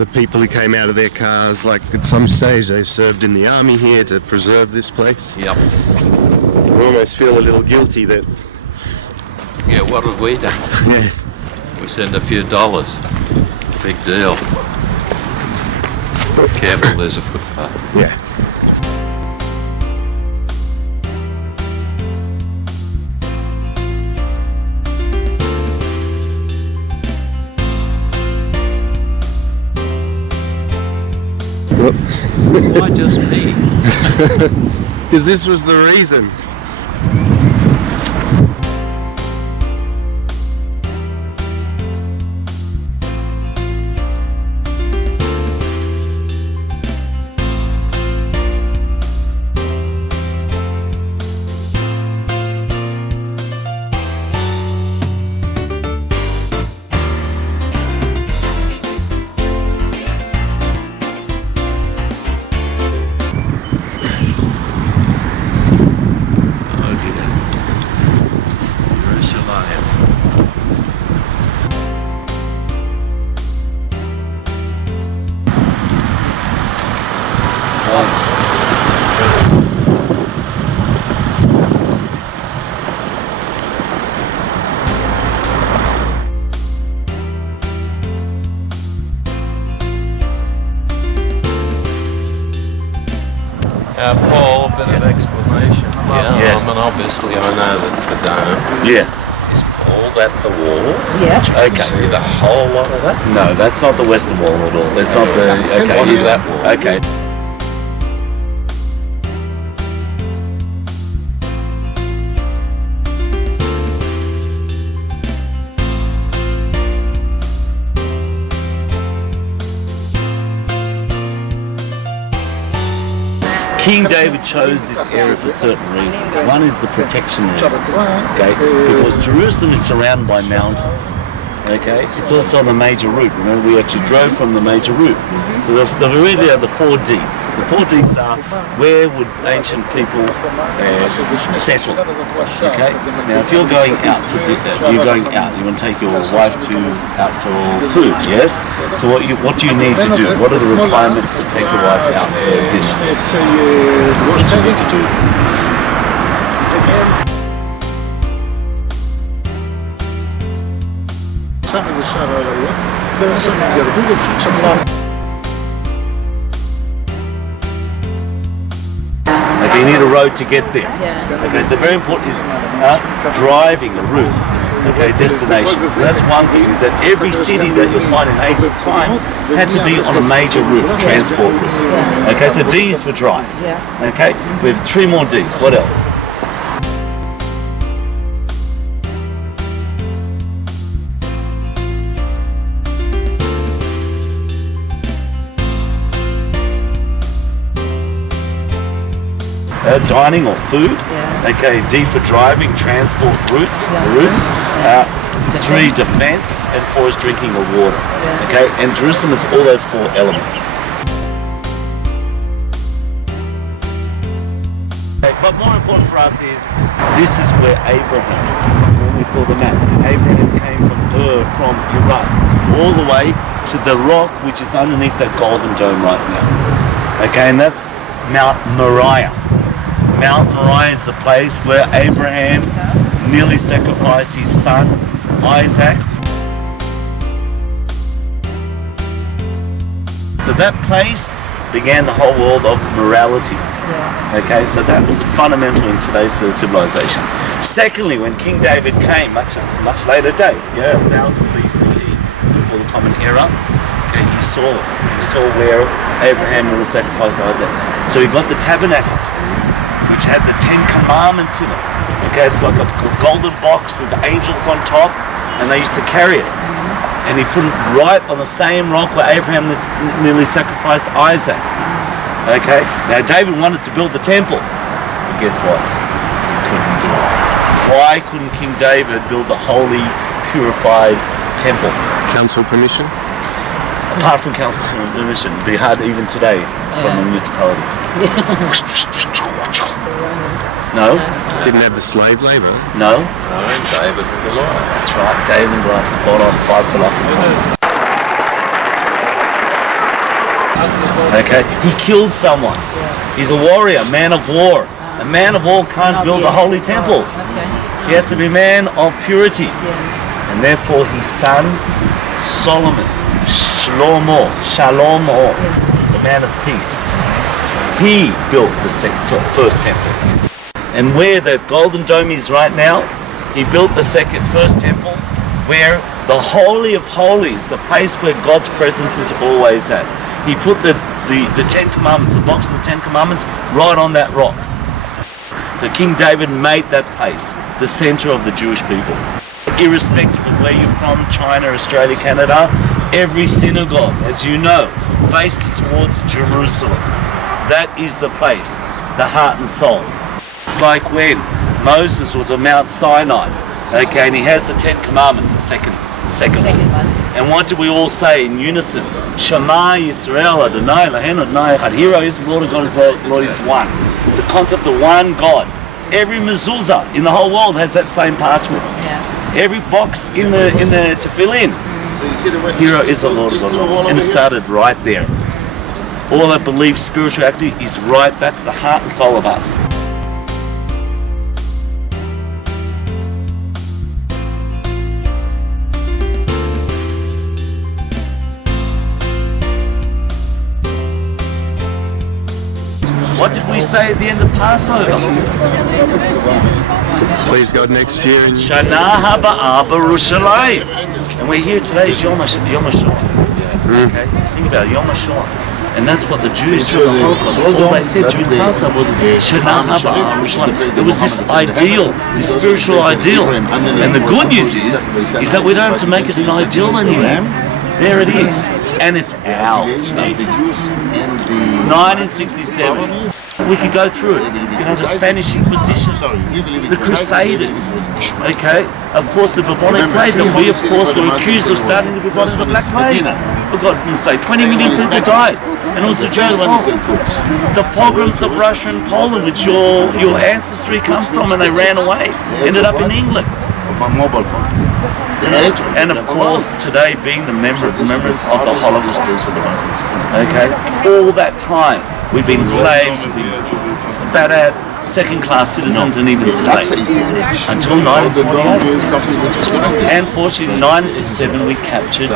the people who came out of their cars, like at some stage they've served in the army here to preserve this place. Yep. I almost feel a little guilty that... Yeah, what have we done? Yeah. We send a few dollars. Big deal. Careful, there's a footpath. Yeah. Why just me? Because this was the reason. Paul, a bit of explanation. Yes. And obviously I know that's the dome. Yeah. Is Paul that the wall? Yeah. Okay. See the whole lot of that? No, that's not the Western Wall at all. It's not the... Okay. What is that wall? Okay. King David chose this area for certain reasons. One is the protection reason, okay? Because Jerusalem is surrounded by mountains, okay? It's also on the major route. Remember, we actually drove from the major route. So there really are the 4 Ds. The 4 Ds are where would ancient people settle, okay? Now, if you're going out for dinner, you're going out, you want to take your wife out for food, yes? So what do you need to do? What are the requirements to take your wife out for dinner? What do you need to do? Okay, you need a road to get there. Yeah. Okay, so very important is driving a route. Okay, destination. So that's one thing, is that every city that you'll find in ancient times had to be on a major route, transport route. Okay, so D is for drive. Okay, we have 3 more Ds. What else? Dining or food. Okay, D for driving, transport routes. 3, defense, and 4 is drinking or water. Okay, and Jerusalem has all those 4 elements. Okay, but more important for us is, this is where Abraham, when we saw the map, Abraham came from Iraq, all the way to the rock which is underneath that golden dome right now. Okay, and that's Mount Moriah. Mount Moriah is the place where Abraham nearly sacrificed his son, Isaac. So that place began the whole world of morality. Okay, so that was fundamental in today's civilization. Secondly, when King David came, much later date, 1000 BCE, before the Common Era, okay, he saw where Abraham would have sacrificed Isaac. So he got the tabernacle, which had the 10 Commandments in it. Okay, it's like a golden box with angels on top, and they used to carry it. And he put it right on the same rock where Abraham nearly sacrificed Isaac. Okay, now David wanted to build the temple, but guess what? He couldn't do it. Why couldn't King David build the holy, purified temple? Council permission? Apart from council permission, it'd be hard even today from a municipality. No? Didn't have the slave labour? No? David and Goliath. That's right, David and Goliath, spot on, 5 for life and points. Okay, he killed someone. He's a warrior, man of war. A man of war can't build a holy temple. He has to be a man of purity. And therefore his son, Solomon, Shalom, the man of peace, he built the first temple. And where the Golden Dome is right now, he built the first temple, where the Holy of Holies, the place where God's presence is always at. He put the Ten Commandments, the box of the Ten Commandments, right on that rock. So King David made that place the center of the Jewish people. Irrespective of where you're from, China, Australia, Canada, every synagogue, as you know, faces towards Jerusalem. That is the place, the heart and soul. It's like when Moses was on Mount Sinai, okay, and he has the Ten Commandments, the second ones. And what do we all say in unison? Shema Yisrael Adonai Eloheinu Adonai Echad. Hear, O Israel, the Lord of God is Lord is one. The concept of one God. Every mezuzah in the whole world has that same parchment. Every box in the tefillin. Hero is the Lord of God. And it started right there. All that belief, spirituality is right. That's the heart and soul of us. What did we say at the end of Passover? Please God next year. Shana Haba'ah B'Rushalayim. And we're here today is Yom HaShoah. Okay? Think about it, Yom HaShoah. And that's what the Jews during the Holocaust, all they said during Passover was Shana Haba'ah B'Rushalayim. It was this ideal, this spiritual ideal. And the good news is that we don't have to make it an ideal anymore. There it is. And it's ours, baby. Since 1967, we could go through it. You know, the Spanish Inquisition, the Crusaders, okay? Of course, the bubonic plague that we, of course, were accused of starting the bubonic the Black Plague. For God's sake, 20 million people died, and it was the Jews' fault. The pogroms of Russia and Poland, which your ancestry come from, and they ran away, ended up in England. And of course, today being the remembrance of the Holocaust. Okay, all that time we've been slaves, we've been spat at, second-class citizens, and even slaves until 1948. And fortunately, in 1967 we captured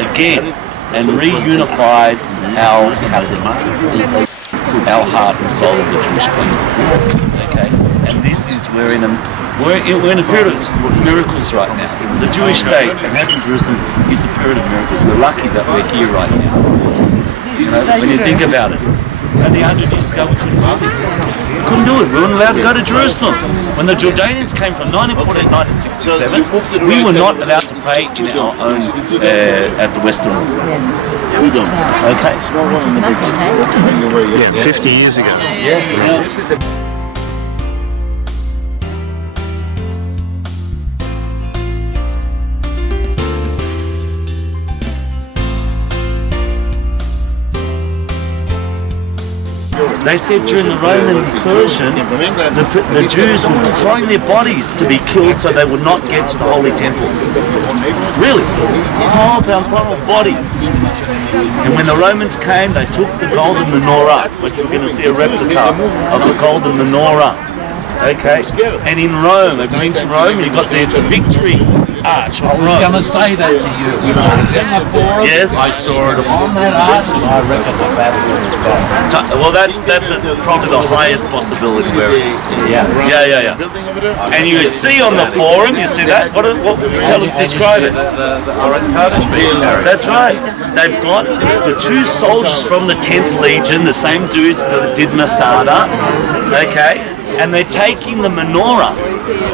again and reunified our capital, our heart and soul of the Jewish people. Okay, and this is we're in a period of miracles right now. The Jewish state and having Jerusalem is a period of miracles. We're lucky that we're here right now. You know, when you think about it. Only 100 years ago we couldn't do this. We couldn't do it. We weren't allowed to go to Jerusalem. When the Jordanians came from 1940 to 1967, we were not allowed to pray in our own at the Western Wall. Okay. Yeah, 50 years ago. Yeah. They said during the Roman incursion, the Jews were throwing their bodies to be killed so they would not get to the Holy Temple. Really? Pile of bodies. And when the Romans came, they took the golden menorah, which we're going to see a replica of the golden menorah. Okay? And in Rome, if you've been to Rome, you've got the victory arch of Rome. I was going to say that to you. In the forum, yes. I saw it on that arch, and I reckon the battle was gone. Well, that's probably the highest possibility where it is. Yeah. And you see on the forum, you see that? What describe it. The Kodesh being carried. That's right. They've got the two soldiers from the 10th Legion, the same dudes that did Masada, okay? And they're taking the menorah,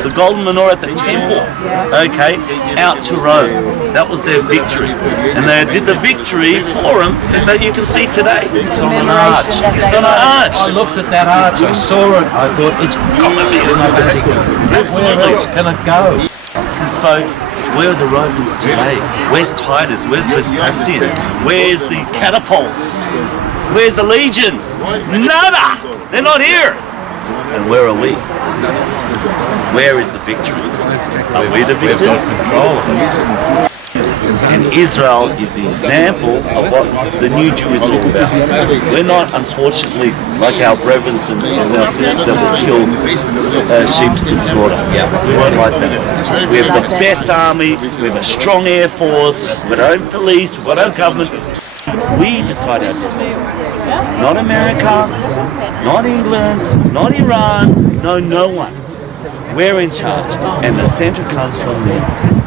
the golden menorah at the temple, okay, out to Rome. That was their victory. And they did the victory forum that you can see today. It's on an arch. It's on an arch. I looked at that arch, I saw it, I thought, it's got to be a Vatican. Absolutely. Where else can it go? Because folks, where are the Romans today? Where's Titus? Where's Vespasian? Where's the catapults? Where's the legions? Nada! They're not here. And where are we? Where is the victory? Are we the victors? And Israel is the example of what the new Jew is all about. We're not, unfortunately, like our brethren and our sisters that will kill sheep to slaughter. We weren't like that. We have the best army, we have a strong air force, we've got our own police, we've got our own government. We decide our destiny. Not America, not England, not Iran, no one. We're in charge, and the center comes from there.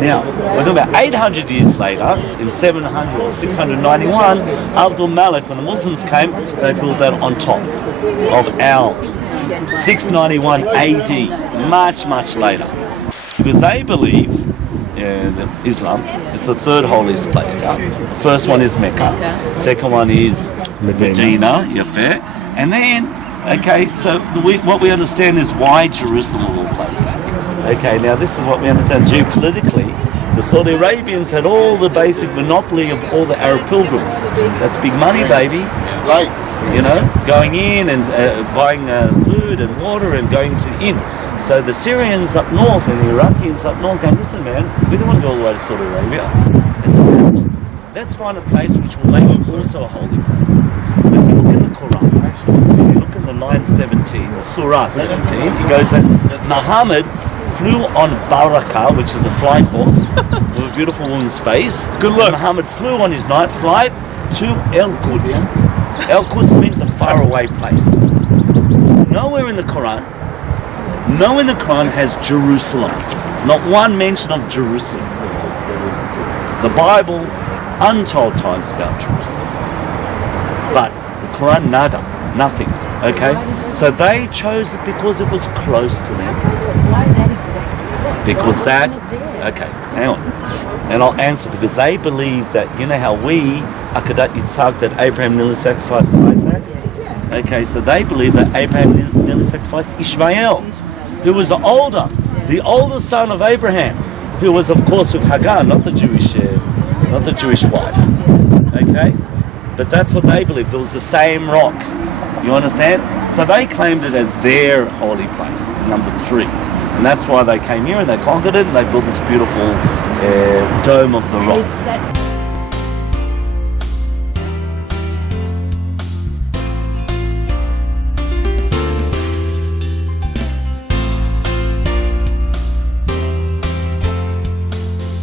Now, we're talking about 800 years later, in 700 or 691, Abdul Malik, when the Muslims came, they built that on top of our 691 AD, much later. Because they believe that Islam is the third holiest place. The first one is Mecca, second one is Medina, fair. And then, okay, so what we understand is why Jerusalem of all places. Okay, now this is what we understand geopolitically. The Saudi Arabians had all the basic monopoly of all the Arab pilgrims. That's big money, baby. Right. You know, going in and buying food and water and going to in. So the Syrians up north and the Iraqis up north going, listen man, we don't want to go all the way to Saudi Arabia. It's a hassle. Let's find a place which will make it also a holy place. So if you look in the Quran, if you look in the line 17, the Surah 17, it goes that Muhammad flew on Baraka, which is a flying horse with a beautiful woman's face. Good luck. Muhammad flew on his night flight to El-Quds. El-Quds means a faraway place. Nowhere in the Quran has Jerusalem. Not one mention of Jerusalem. The Bible, untold times about Jerusalem. But the Quran, nada, nothing. Okay? So they chose it because it was close to them. Why that exact? Because that, okay, hang on. And I'll answer, because they believe that, you know how we, Akadat Yitzhak, that Abraham nearly sacrificed Isaac? Okay, so they believe that Abraham nearly sacrificed Ishmael, who was the older son of Abraham, who was of course with Hagar, not the Jewish wife. Okay? But that's what they believed. It was the same rock. You understand? So they claimed it as their holy place, number 3. And that's why they came here and they conquered it and they built this beautiful dome of the rock.